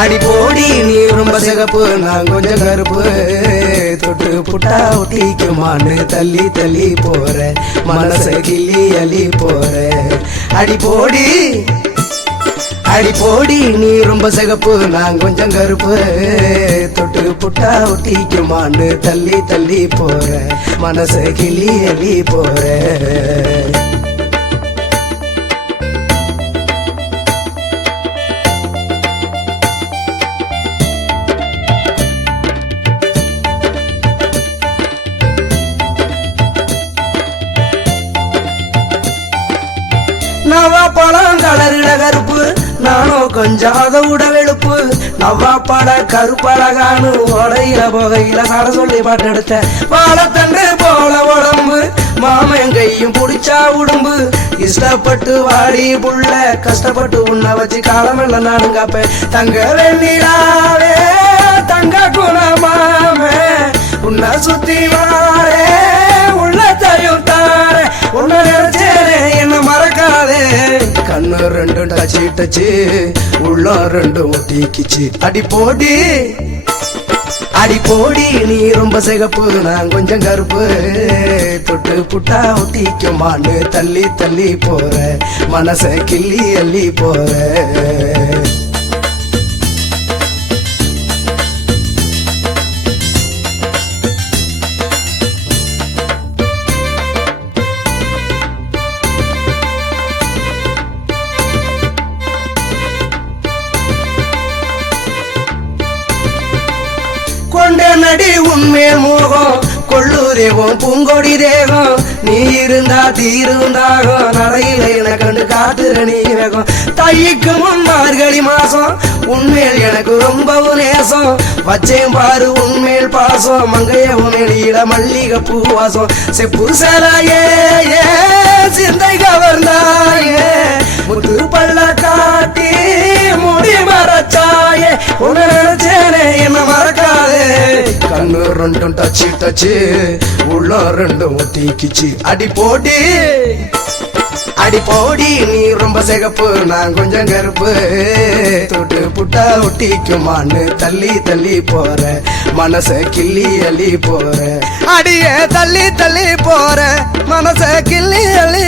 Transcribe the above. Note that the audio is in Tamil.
அடி போடி நீ ரொம்ப சிகப்பு நான் கொஞ்சம் கருப்பு தொட்டு புட்டா ஒட்டிக்குமான்னு தள்ளி தள்ளி போற மனச கிள்ளி அள்ளி போற அடி போடி அடி போடி நீ ரொம்ப சிகப்பு நான் கொஞ்சம் கருப்பு தொட்டு புட்டா ஒட்டிக்குமான்னு தள்ளி தள்ளி போற மனச கிள்ளி அள்ளி போற நவா பழம் கலரிட கருப்பு நானும் கொஞ்சம் அதை விட வெளுப்பு நவா பட கருப்பழகானு உடையில புகையில சட சொல்லி பாட்டு எடுத்த வாழத்தண்டு போல உடம்பு மாமன் கையும் புடிச்சா உடம்பு இஷ்டப்பட்டு வாடி புள்ள கஷ்டப்பட்டு உன்னை வச்சு காலமெல்லாம் நானும் காப்பேன் தங்க வெண்ணிலாவே தங்க குணமாமே உன்னை சுத்தி வாரே உள்ளத்தையும் தாரே உன்னை நினைச்சேனே என்ன மறக்காதே கண்ணு ரெண்டும் டச்சு டச்சு உள்ளம் ரெண்டும் ஒட்டிக்கிச்சு அடி போடி அடி போடி நீ ரொம்ப சிகப்பு நான் கொஞ்சம் கருப்பு தொட்டு புட்டா ஒட்டிக்குமான்னு தள்ளி தள்ளி போற மனச கிள்ளி அள்ளி போற கொண்ட நடி உண்மையில் மோகம் கொள்ளுதேவம் பூங்கொடி தேகம் நீ இருந்தா தீருந்தாகும் நடையில என கண்டு காட்டுற நீ வேகம் தைக்கு முன் மார்கழி மாசம் உண்மையில் எனக்கு ரொம்பவும் நேசம் வச்சேன் பாரு உண்மையில் பாசம் மங்கைய உனடியில மல்லிகை பூவாசம் செப்பு சராயே சிந்தை கவர்ந்தாயே முத்து பள்ள காட்டி முடி மரச்சாயே உன்னை நினைச்சேனே என்ன மறக்காதே கண்ணு ரெண்டும் டச்சு டச்சு உள்ளம் ரெண்டும் ஒட்டிக்கிச்சு அடி போடி அடி போடி நீ ரொம்ப சிகப்பு நான் கொஞ்சம் கருப்பு தொட்டு புட்டா ஒட்டிக்குமான்னு தள்ளி தள்ளி போற மனச கிள்ளி அள்ளி போற அடியே தள்ளி தள்ளி போற மனச கிள்ளி அள்ளி